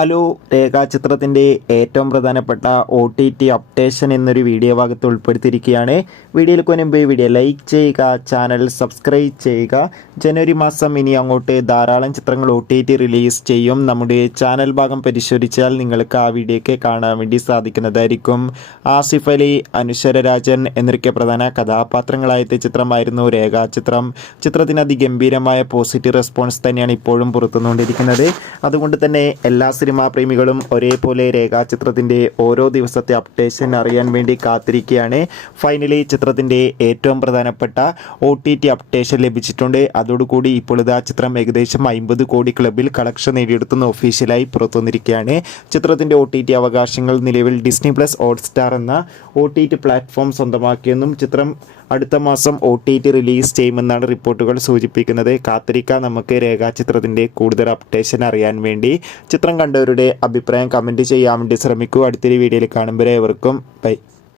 Hello, രേഖാചിത്രത്തിൻ്റെ ഏറ്റവും പ്രധാനപ്പെട്ട OTT updation എന്നൊരു വീഡിയോ ഭാഗത്ത് ഉൾപ്പെടുത്തിയിരിക്കുകയാണ്. വീഡിയോയിൽ മുൻപ് വീഡിയോ ലൈക്ക് ചെയ്യുക, ചാനൽ സബ്സ്ക്രൈബ് ചെയ്യുക. ജനുവരി മാസം ഇനി അങ്ങോട്ട് ധാരാളം ചിത്രങ്ങൾ OTT റിലീസ് ചെയ്യും. നമ്മുടെ ചാനൽ ഭാഗം പരിശോധിച്ചാൽ നിങ്ങൾക്ക് ആ വീഡിയോയ്ക്ക് കാണാൻ വേണ്ടി സാധിക്കുന്നതായിരിക്കും. ആസിഫ് അലി, അനശ്വര രാജൻ എന്നൊക്കെ പ്രധാന കഥാപാത്രങ്ങളായ ചിത്രമായിരുന്നു രേഖാചിത്രം. ചിത്രത്തിന് അതിഗംഭീരമായ പോസിറ്റീവ് റെസ്പോൺസ് തന്നെയാണ് ഇപ്പോഴും പുറത്തുകൊണ്ടിരിക്കുന്നത്. അതുകൊണ്ട് തന്നെ എല്ലാ സിനിമാ പ്രേമികളും ഒരേപോലെ രേഖാചിത്രത്തിൻ്റെ ഓരോ ദിവസത്തെ അപ്ഡേഷൻ അറിയാൻ വേണ്ടി കാത്തിരിക്കുകയാണ്. ഫൈനലി ചിത്രത്തിൻ്റെ ഏറ്റവും പ്രധാനപ്പെട്ട OTT അപ്ഡേഷൻ ലഭിച്ചിട്ടുണ്ട്. അതോടുകൂടി ഇപ്പോൾ ഇതാ ചിത്രം ഏകദേശം 50 കോടി ക്ലബിൽ കളക്ഷൻ നേടിയെടുത്തുന്ന ഒഫീഷ്യലായി പുറത്തുവന്നിരിക്കുകയാണ്. ചിത്രത്തിൻ്റെ OTT അവകാശങ്ങൾ നിലവിൽ ഡിസ്നി പ്ലസ് ഹോട്ട്സ്റ്റാർ എന്ന OTT പ്ലാറ്റ്ഫോം സ്വന്തമാക്കിയെന്നും ചിത്രം അടുത്ത മാസം OTT റിലീസ് ചെയ്യുമെന്നാണ് റിപ്പോർട്ടുകൾ സൂചിപ്പിക്കുന്നത്. കാത്തിരിക്കാൻ നമുക്ക് രേഖാചിത്രത്തിൻ്റെ കൂടുതൽ അപ്ഡേഷൻ അറിയാൻ വേണ്ടി. ചിത്രം കണ്ടവരുടെ അഭിപ്രായം കമൻറ്റ് ചെയ്യാൻ വേണ്ടി ശ്രമിക്കൂ. അടുത്തൊരു വീഡിയോയിൽ കാണുമ്പോൾ ഏവർക്കും ബൈ.